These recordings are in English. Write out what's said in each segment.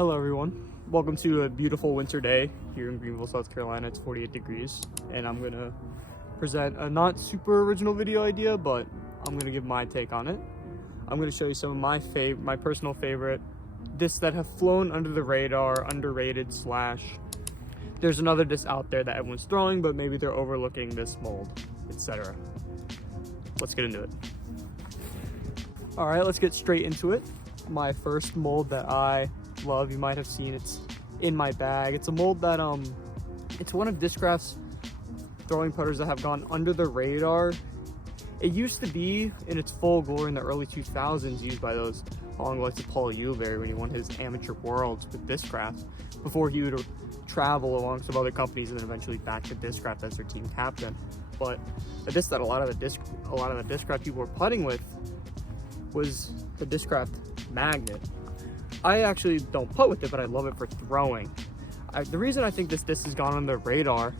Hello everyone, welcome to a beautiful winter day here in Greenville, South Carolina. It's 48 degrees and I'm gonna present a not super original video idea, but I'm gonna give my take on it. I'm gonna show you some of my personal favorite discs that have flown under the radar, underrated slash there's another disc out there that everyone's throwing, but maybe they're overlooking this mold, etc. Let's get into it. All right, let's get straight into it. My first mold that I love, you might have seen, it's in my bag. It's a mold that it's one of Discraft's throwing putters that have gone under the radar. It used to be in its full glory in the early 2000s, used by those long legs of Paul Uleberry when he won his amateur worlds with Discraft, before he would travel along some other companies and then eventually back to Discraft as their team captain. But a disc that a lot of the Discraft people were putting with was the Discraft Magnet. I actually don't putt with it, but I love it for throwing. The reason I think this disc has gone under the radar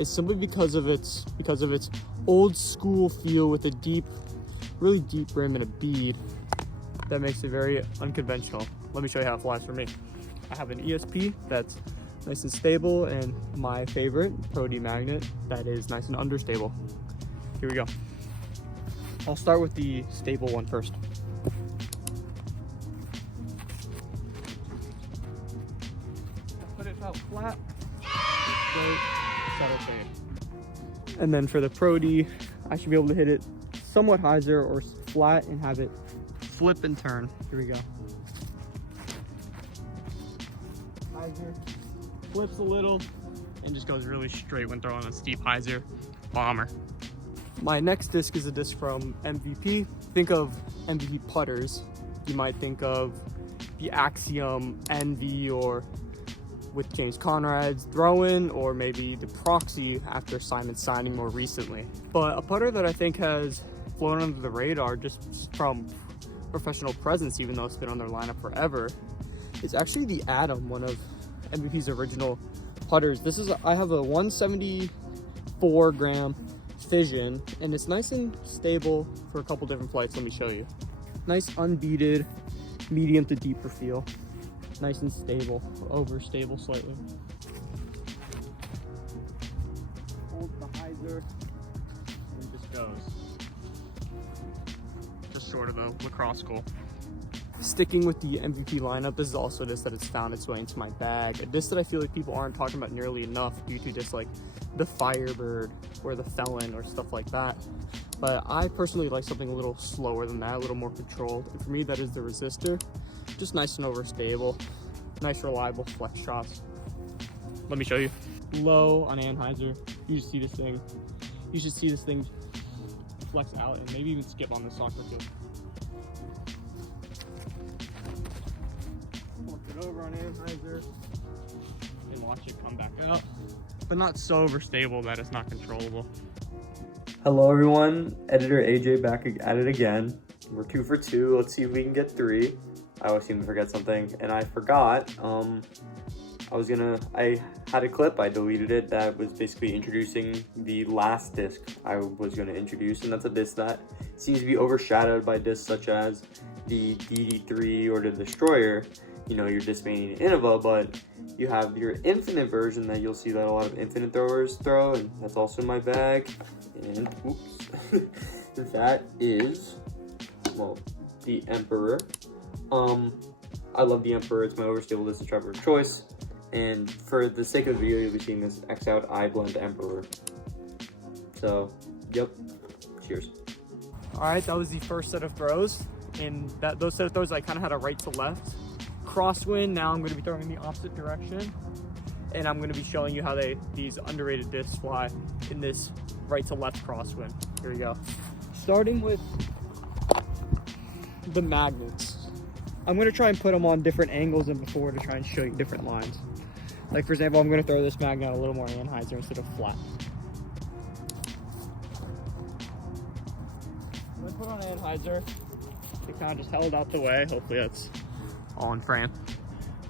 is simply because of its old school feel with a really deep rim and a bead that makes it very unconventional. Let me show you how it flies for me. I have an ESP that's nice and stable, and my favorite Pro D Magnet that is nice and understable. Here we go. I'll start with the stable one first. Put it out flat, straight, settle fade. And then for the Pro D, I should be able to hit it somewhat hyzer or flat and have it flip and turn. Here we go. Hyzer, flips a little, and just goes really straight when throwing a steep hyzer bomber. My next disc is a disc from MVP. Think of MVP putters. You might think of the Axiom NV, or with James Conrad's throw-in, or maybe the Proxy after Simon's signing more recently. But a putter that I think has flown under the radar just from professional presence, even though it's been on their lineup forever, is actually the Atom, one of MVP's original putters. I have a 174 gram fission, and it's nice and stable for a couple different flights. Let me show you. Nice unbeaded, medium to deeper feel. Nice and stable, overstable slightly. Hold the hyzer and just goes. Just short of the lacrosse goal. Sticking with the MVP lineup, this is also a disc that has found its way into my bag. A disc that I feel like people aren't talking about nearly enough due to just like the Firebird or the Felon or stuff like that. But I personally like something a little slower than that, a little more controlled. And for me, that is the Resistor. Just nice and overstable. Nice, reliable flex shots. Let me show you. Low on Anheuser. You should see this thing. You should see this thing flex out and maybe even skip on the soccer field. Flip it over on Anheuser and watch it come back up, but not so overstable that it's not controllable. Hello everyone, Editor AJ back at it again. We're 2 for 2. Let's see if we can get 3. I always seem to forget something, and I forgot. I had a clip, I deleted it, that was basically introducing the last disc I was gonna introduce, and that's a disc that seems to be overshadowed by discs such as the DD3 or the Destroyer, you know, your Discmania Innova, but you have your Infinite version that you'll see that a lot of Infinite throwers throw, and that's also in my bag. And oops, that is, well, the Emperor. I love the Emperor. It's my overstable disc driver of choice, and for the sake of the video, you'll be seeing this X-Out iBlend Emperor. So, yep. Cheers. All right, that was the first set of throws, and those set of throws I kind of had a right to left crosswind. Now I'm going to be throwing in the opposite direction, and I'm going to be showing you how these underrated discs fly in this right to left crosswind. Here we go. Starting with the magnets. I'm going to try and put them on different angles than before to try and show you different lines. Like for example, I'm going to throw this magnet a little more Anheuser instead of flat. When I put on Anheuser, it kind of just held out the way. Hopefully that's all in frame.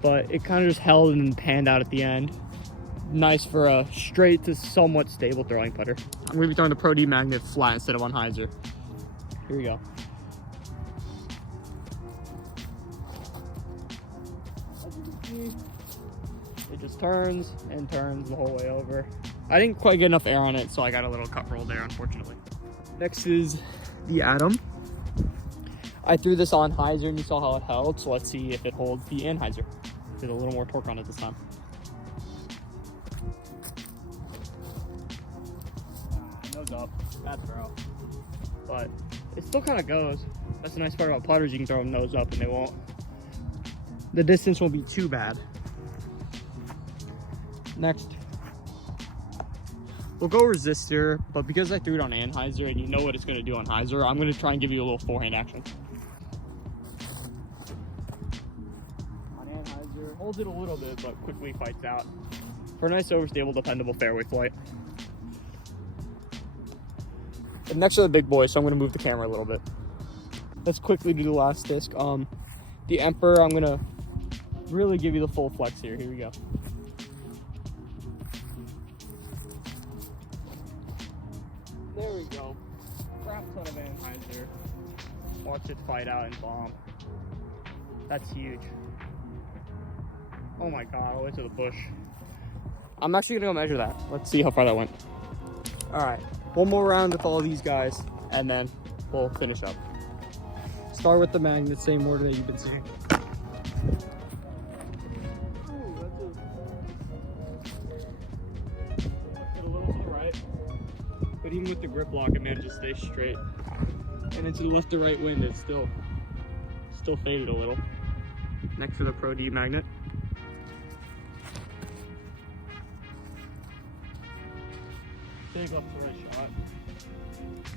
But it kind of just held and panned out at the end. Nice for a straight to somewhat stable throwing putter. I'm going to be throwing the Pro D Magnet flat instead of on hyzer. Here we go. As you can It just turns and turns the whole way over. I didn't quite get enough air on it, so I got a little cut roll there, unfortunately. Next is the Atom. I threw this on hyzer and you saw how it held, so let's see if it holds the anhyzer. There's a little more torque on it this time. Nose up, bad throw. But it still kind of goes. That's the nice part about putters, you can throw them nose up and they won't. The distance won't be too bad. Next, we'll go resistor, but because I threw it on anhyzer and you know what it's going to do on hyzer, I'm going to try and give you a little forehand action. On anhyzer, holds it a little bit, but quickly fights out. For a nice, overstable, dependable fairway flight. And next are the big boys, so I'm going to move the camera a little bit. Let's quickly do the last disc. The Emperor, I'm going to really give you the full flex here. Here we go. There we go. Crap ton of anhyzer. Watch it fight out and bomb. That's huge. Oh my god, all the way to the bush. I'm actually gonna go measure that. Let's see how far that went. Alright, one more round with all these guys, and then we'll finish up. Start with the magnet, same order that you've been seeing. But even with the grip lock, it manages to stay straight. And into the left to right wind, it's still faded a little. Next for the Pro D magnet. Big up for a shot.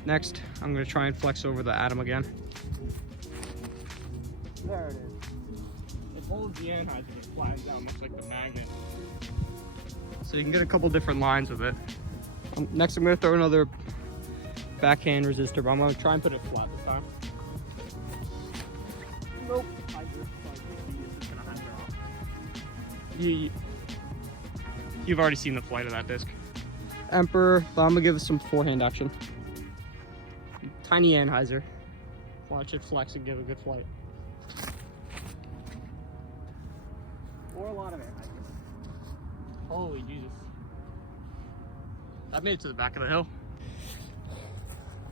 Next, I'm going to try and flex over the Atom again. There it is. It holds the anhyzer, but flattens out much like the magnet. So you can get a couple different lines with it. Next, I'm going to throw another backhand resistor, but I'm going to try and put it flat this time. Nope. You've already seen the flight of that disc. Emperor, but I'm going to give it some forehand action. Tiny anhyzer. Watch it flex and give a good flight. Or a lot of anhyzer. Holy Jesus. I made it to the back of the hill.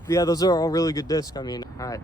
Yeah, those are all really good discs. I mean, all right.